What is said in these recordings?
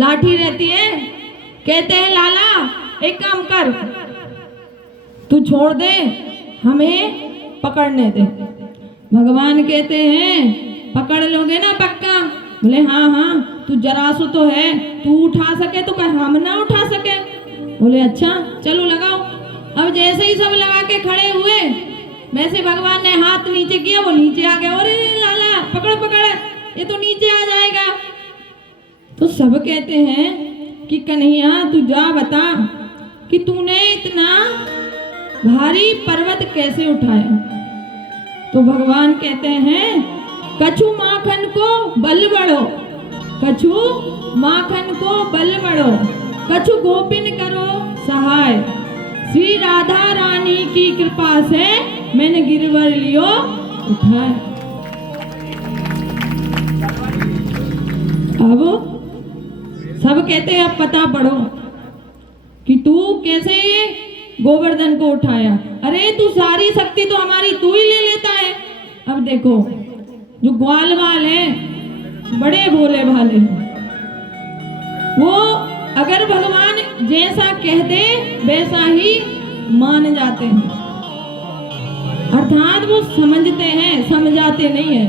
लाठी रहती है। कहते हैं लाला एक काम कर, तू छोड़ दे, हमें पकड़ने दे। भगवान कहते हैं पकड़ लोगे ना पक्का? बोले हाँ हाँ, तू जरा सो तो है, तू उठा सके तो कह हम ना उठा सके। बोले अच्छा चलो लगाओ। अब जैसे ही सब लगा के खड़े हुए, वैसे भगवान ने हाथ नीचे किया, वो नीचे आ गया। अरे लाला पकड़ पकड़, ये तो नीचे आ जाएगा। तो सब कहते हैं कि कन्हैया तू जा बता कि तूने इतना भारी पर्वत कैसे उठाया। तो भगवान कहते हैं कछु माखन को बल बढ़ो, कछु माखन को बल बढ़ो, कछु गोपिन करो सहाय, श्री राधा रानी की कृपा से मैंने गिरवर लियो उठाया। अब सब कहते हैं अब पता पढ़ो कि तू कैसे गोवर्धन को उठाया। अरे तू सारी शक्ति तो हमारी तू ही ले लेता है। अब देखो जो ग्वाल वाल है बड़े भोले भाले हैं, वो अगर भगवान जैसा कह दे वैसा ही मान जाते हैं, अर्थात वो समझते हैं, समझाते नहीं है।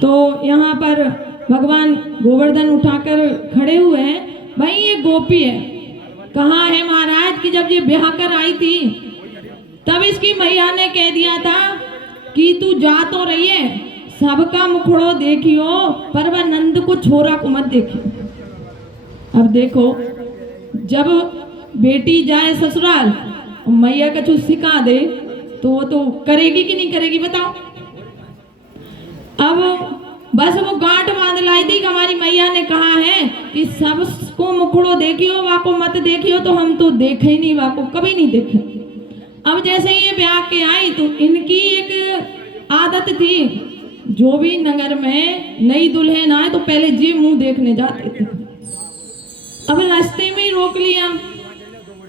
तो यहाँ पर भगवान गोवर्धन उठाकर खड़े हुए हैं। भाई ये गोपी है, कहाँ है महाराज कि जब ये ब्याह कर आई थी तब इसकी मैया ने कह दिया था कि तू जा तो रही है, सबका मुखड़ो देखियो पर वह नंद को छोरा को मत देखियो। अब देखो जब बेटी जाए ससुराल और मैया कछु सिखा दे तो वो तो करेगी कि नहीं करेगी बताओ। अब बस वो गांठ बांध लाई थी कि हमारी मैया ने कहा है कि सबको मुखड़ो देखियो वाको मत देखियो, तो हम तो देखे ही नहीं, वाको कभी नहीं देखे। अब जैसे ये ब्याह के आई तो इनकी एक आदत थी, जो भी नगर में नई दुल्हन आए तो पहले जी मुंह देखने जाते थे। अब रास्ते में ही रोक लिया,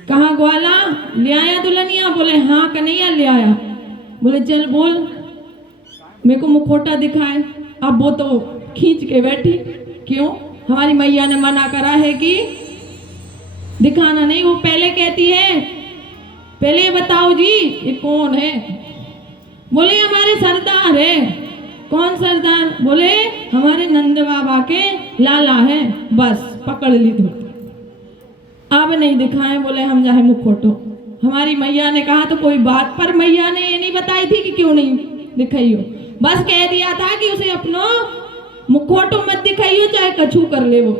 कहा ग्वाला ले आया दुल्हनिया? बोले हाँ कन्हैया ले आया। बोले चल बोल मेरे को मुखौटा दिखाए। अब वो तो खींच के बैठी, क्यों? हमारी मैया ने मना करा है कि दिखाना नहीं। वो पहले कहती है पहले बताओ जी ये कौन है? बोले हमारे सरदार है। कौन सरदार? बोले हमारे नंद बाबा के लाला है। बस पकड़ ली तो अब नहीं दिखाए। बोले हम जाए मुखौटो। हमारी मैया ने कहा तो कोई बात, पर मैया ने ये नहीं बताई थी कि क्यों नहीं दिखाइयो, बस कह दिया था कि उसे अपनो मुखौटो मत दिखाइयो चाहे कछु कर ले वो।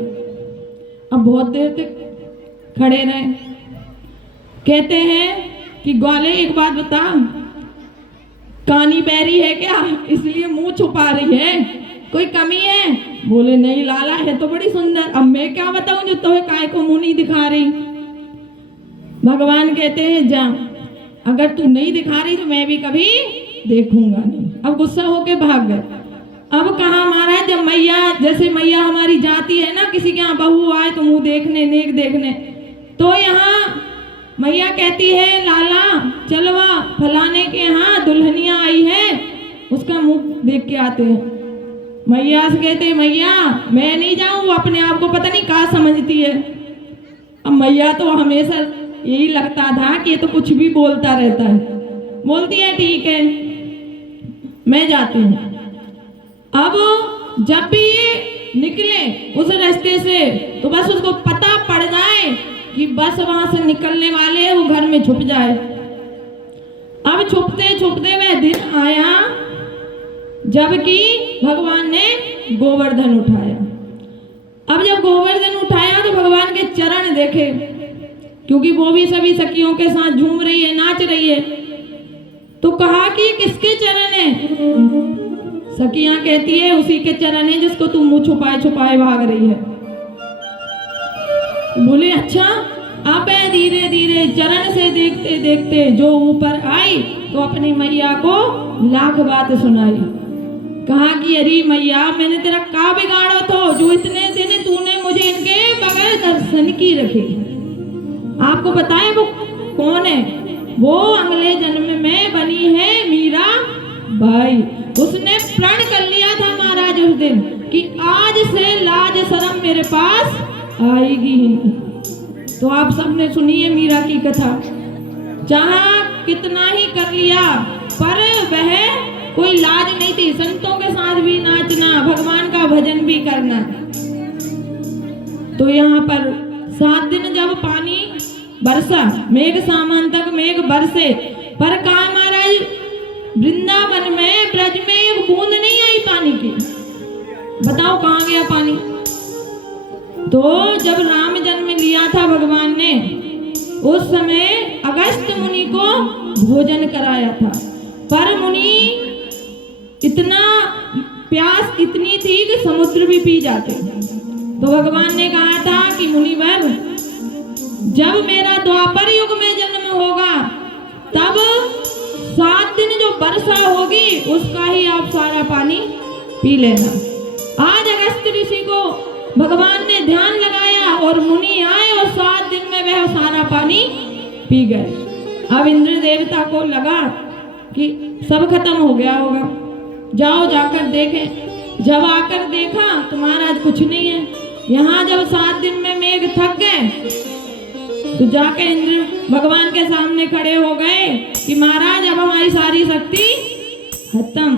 अब बहुत देर तक खड़े रहे। कहते हैं कि ग्वाले एक बात बता, कानी बैरी है क्या इसलिए मुंह छुपा रही है, कोई कमी है? बोले नहीं लाला है तो बड़ी सुंदर। अब मैं क्या बताऊं जो तुम्हें काय को मुंह नहीं दिखा रही। भगवान कहते हैं जा, अगर तू नहीं दिखा रही तो मैं भी कभी देखूंगा नहीं। अब गुस्सा होके भाग गए। अब कहा महाराज जब मैया, जैसे मैया हमारी जाती है ना किसी के यहाँ बहू आए तो मुंह देखने, नेक देखने, तो यहाँ मैया कहती है लाला चलवा फलाने के यहाँ दुल्हनिया आई है, उसका मुंह देख के आते हैं। मैया से कहते हैं मैया मैं नहीं जाऊं, वो अपने आप को पता नहीं क्या समझती है। अब मैया तो हमेशा यही लगता था कि ये तो कुछ भी बोलता रहता है। बोलती है ठीक है मैं जाती हूँ। अब जब भी ये निकले उस रास्ते से तो बस उसको पता पड़ जाए कि बस वहां से निकलने वाले हैं, वो घर में छुप जाए। अब छुपते छुपते वह दिन आया जबकि भगवान ने गोवर्धन उठाया। अब जब गोवर्धन उठाया तो भगवान के चरण देखे, क्योंकि वो भी सभी सखियों के साथ झूम रही है, नाच रही है। तो कहा कि किसके चरण है? सखियां कहती है उसी के चरण है जिसको तुम मुंह छुपाए छुपाए भाग रही है। बोले अच्छा। आप धीरे धीरे चरण से देखते देखते जो ऊपर आई तो अपनी मैया को लाख बात सुनाई। कहा कि अरे मैया मैंने तेरा का बिगाड़ो तो जो इतने दिन तूने मुझे इनके बगैर दर्शन की रखे। आपको बताएं वो कौन है? वो अगले जन्म में बनी है मीरा बाई। उसने प्रण कर लिया था महाराज उस दिन कि आज से लाज शर्म मेरे पास आएगी ही नहीं। तो आप सबने सुनी है मीरा की कथा, चाहा कितना ही कर लिया पर वह कोई लाज नहीं थी, संतों के साथ भी नाचना, भगवान का भजन भी करना। तो यहाँ पर 7 दिन जब पानी बरसा, मेघ सामान तक मेघ बरसे, पर कहा महाराज वृंदावन में, ब्रज में एक बूंद नहीं आई पानी की। बताओ कहाँ गया पानी। तो जब राम जन्म लिया था भगवान ने, उस समय अगस्त्य मुनि को भोजन कराया था, पर मुनि इतना प्यास इतनी थी कि समुद्र भी पी जाते। तो भगवान ने कहा था कि मुनिवर, जब मेरा द्वापर युग में जन्म होगा तब 7 दिन जो वर्षा होगी उसका ही आप सारा पानी पी लेना। आज अगस्त्य ऋषि को भगवान ने ध्यान लगाया और मुनि आए और 7 दिन में वह सारा पानी पी गए। अब इंद्र देवता को लगा कि सब खत्म हो गया होगा, जाओ जाकर देखें। जब आकर देखा तो महाराज कुछ नहीं है। यहाँ जब 7 दिन में मेघ थक गए तो जाके इंद्र भगवान के सामने खड़े हो गए कि महाराज अब हमारी सारी शक्ति खत्म।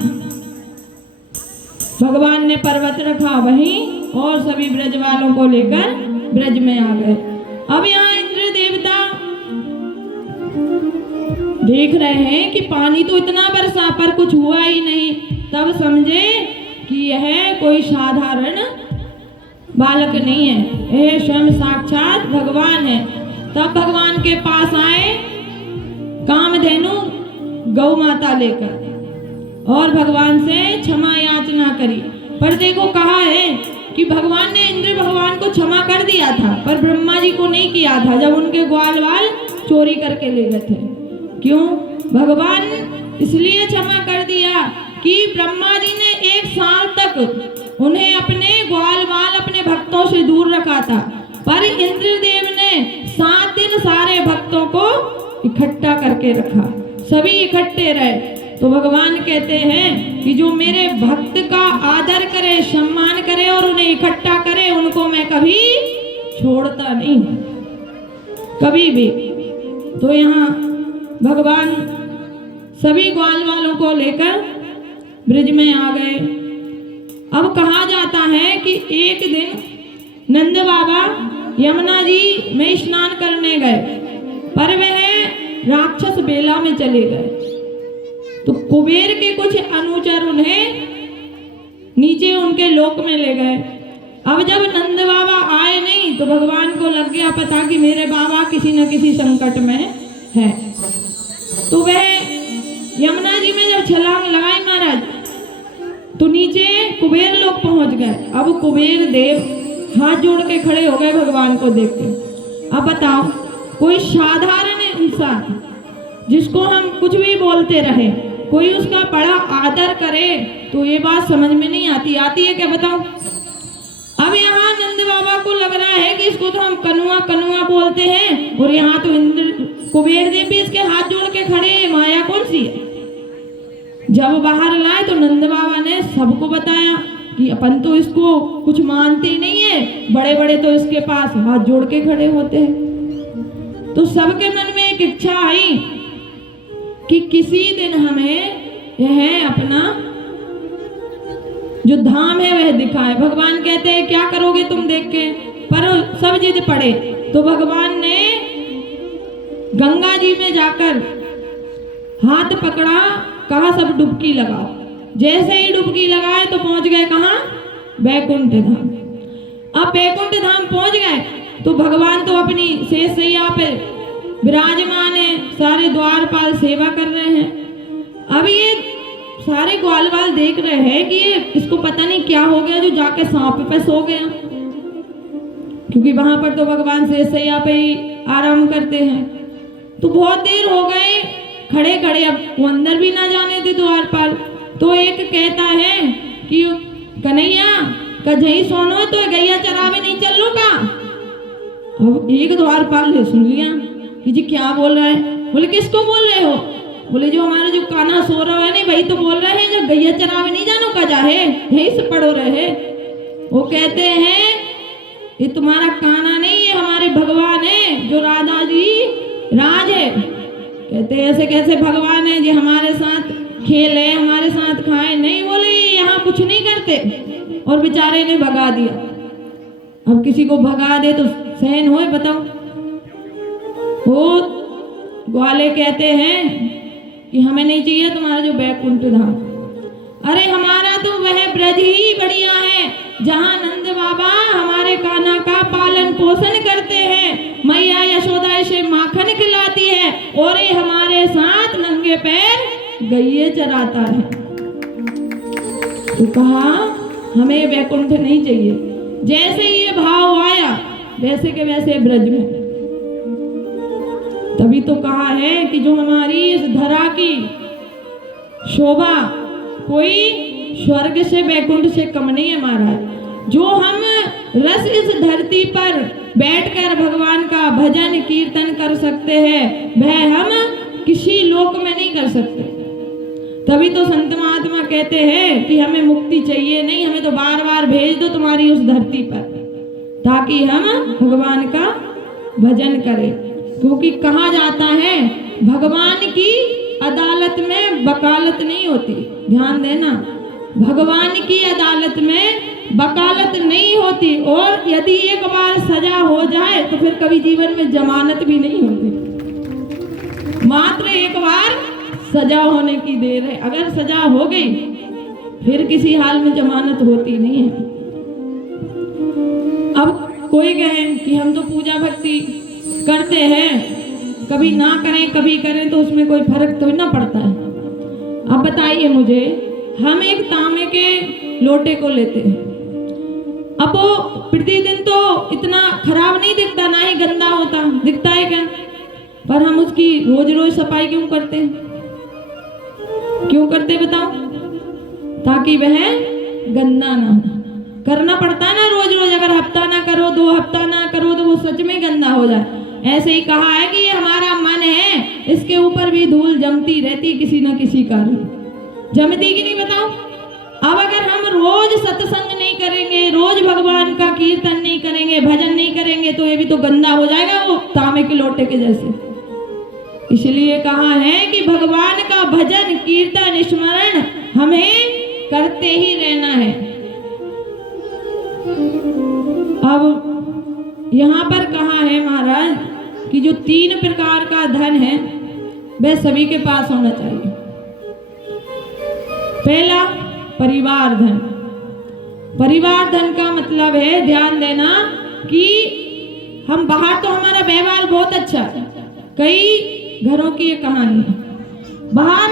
भगवान ने पर्वत रखा वहीं और सभी ब्रज वालों को लेकर ब्रज में आ गए। अब यहाँ इंद्र देवता देख रहे हैं कि पानी तो इतना बरसा पर कुछ हुआ ही नहीं। तब समझे कि यह कोई साधारण बालक नहीं है, यह स्वयं साक्षात भगवान है। तब भगवान के पास आए कामधेनु गौ माता लेकर और भगवान से क्षमा याचना करी। पर देखो कहा है कि भगवान ने इंद्र भगवान को क्षमा कर दिया था, पर ब्रह्मा जी को नहीं किया था जब उनके ग्वाल वाल चोरी करके ले गए थे। क्यों? भगवान इसलिए क्षमा कर दिया कि ब्रह्मा जी ने 1 साल तक उन्हें अपने ग्वाल वाल अपने भक्तों से दूर रखा था, पर इंद्रदेव ने 7 दिन सारे भक्तों को इकट्ठा करके रखा, सभी इकट्ठे रहे। तो भगवान कहते हैं कि जो मेरे भक्त का आदर करे, सम्मान करे और उन्हें इकट्ठा करे, उनको मैं कभी छोड़ता नहीं, कभी भी। तो यहाँ भगवान सभी ग्वाल वालों को लेकर ब्रिज में आ गए। अब कहा जाता है कि एक दिन नंद बाबा यमुना जी में स्नान करने गए, पर वह राक्षस बेला में चले गए। तो कुबेर के कुछ अनुचर उन्हें नीचे उनके लोक में ले गए। अब जब नंद बाबा आए नहीं तो भगवान को लग गया पता कि मेरे बाबा किसी न किसी संकट में है। तो वह यमुना जी में जब छलांग लगाई महाराज तो नीचे कुबेर लोग पहुंच गए। अब कुबेर देव हाथ जोड़ के खड़े हो गए भगवान को देख के। अब बताओ, कोई साधारण इंसान जिसको हम कुछ भी बोलते रहे, कोई उसका बड़ा आदर करे तो ये बात समझ में नहीं आती। आती है क्या बताओ? अब यहाँ नंद बाबा को लग रहा है कि इसको तो हम कनुआ कनुआ बोलते हैं, और यहाँ तो इंद्र कुबेर देव भी इसके हाथ जोड़ के खड़े हैं, माया कौन सी है। जब बाहर लाए तो नंद बाबा ने सबको बताया कि अपन तो इसको कुछ मानते ही नहीं है, बड़े बड़े तो इसके पास हाथ जोड़ के खड़े होते हैं। तो सबके मन में एक इच्छा आई कि किसी दिन हमें यह अपना जो धाम है वह दिखाए। भगवान कहते हैं क्या करोगे तुम देख के, पर सब जिद पड़े। तो भगवान ने गंगा जी में जाकर हाथ पकड़ा, कहा सब डुबकी लगाओ। जैसे ही डुबकी लगाए तो पहुंच गए कहाँ? बैकुंठ धाम। अब बैकुंठ धाम पहुंच गए तो भगवान तो अपनी शेष सैया पे विराजमान है, सारे द्वारपाल सेवा कर रहे हैं। अब ये सारे ग्वालवाल देख रहे हैं कि ये इसको पता नहीं क्या हो गया जो जाके सांप पे सो गया, क्योंकि वहां पर तो भगवान शेष सैया पे ही आराम करते हैं। तो बहुत देर हो गए खड़े खड़े, अब वो अंदर भी ना जाने थे द्वारपाल। तो एक कहता है कि कन्हैया कजई सोनो तो गैया चरावे नहीं चल लो का। अब एक द्वारपाल ने सुन लिया कि जी क्या बोल रहा है। बोले किसको बोल रहे हो? बोले जो हमारा जो कान्हा सो रहा है नहीं वही तो बोल रहे हैं, जो गैया चरावे नहीं जानो का जा है, यही से पढ़ो रहे। वो कहते हैं ये तुम्हारा कान्हा नहीं, ये हमारे भगवान है जो राधा जी राज है। कहते ऐसे कैसे भगवान है जो हमारे साथ खेले, हमारे साथ खाए? नहीं, बोले यहाँ कुछ नहीं करते। और बेचारे ने भगा दिया। अब किसी को भगा दे तो सहन होए, बताओ? वो ग्वाले कहते हैं कि हमें नहीं चाहिए तुम्हारा जो बैकुंठ धाम। अरे हमारा तो वह ब्रज ही बढ़िया है जहाँ नंद बाबा हमारे कान्हा का पालन पोषण करते हैं, मैया यशोदा इसे माखन खिलाती है और ये हमारे साथ नंगे पैर गईये चराता है। तो कहा हमें वैकुंठ नहीं चाहिए। जैसे ये भाव आया वैसे के वैसे ब्रज में। तभी तो कहा है कि जो हमारी इस धरा की शोभा कोई स्वर्ग से वैकुंठ से कम नहीं है महाराज। जो हम रस इस धरती पर बैठकर भगवान का भजन कीर्तन कर सकते हैं वह हम किसी लोक में नहीं कर सकते। तभी तो संत महात्मा कहते हैं कि हमें मुक्ति चाहिए नहीं, हमें तो बार बार भेज दो तुम्हारी उस धरती पर ताकि हम भगवान का भजन करें। क्योंकि कहा जाता है भगवान की अदालत में वकालत नहीं होती। ध्यान देना, भगवान की अदालत में वकालत नहीं होती। और यदि एक बार सजा हो जाए तो फिर कभी जीवन में जमानत भी नहीं होती। मात्र एक बार सजा होने की देर है। अगर सजा हो गई फिर किसी हाल में जमानत होती नहीं है। अब कोई कहे कि हम तो पूजा भक्ति करते हैं, कभी ना करें कभी करें तो उसमें कोई फर्क तो ना पड़ता है। अब बताइए मुझे, हम एक तांबे के लोटे को लेते हैं, अब वो प्रतिदिन तो इतना खराब नहीं दिखता, ना ही गंदा होता, दिखता है क्या? पर हम उसकी रोज रोज सफाई क्यों करते हैं? क्यों करते बताओ? ताकि वह गंदा ना हो। करना पड़ता है ना रोज रोज। अगर हफ्ता ना करो, 2 हफ्ता ना करो तो वो सच में गंदा हो जाए। ऐसे ही कहा है कि ये हमारा मन है, इसके ऊपर भी धूल जमती रहती किसी न किसी कारण। जमती कि नहीं बताओ? अब अगर हम रोज सत्संग नहीं करेंगे, रोज भगवान का कीर्तन नहीं करेंगे, भजन नहीं करेंगे तो ये भी तो गंदा हो जाएगा, वो तांबे के लोटे के जैसे। इसलिए कहा है कि भगवान का भजन कीर्तन स्मरण हमें करते ही रहना है। अब यहाँ पर कहा है महाराज कि जो 3 प्रकार का धन है वह सभी के पास होना चाहिए। पहला परिवार धन। परिवार धन का मतलब है, ध्यान देना, कि हम बाहर तो हमारा व्यवहार बहुत अच्छा है। कई घरों की ये कहानी है, बाहर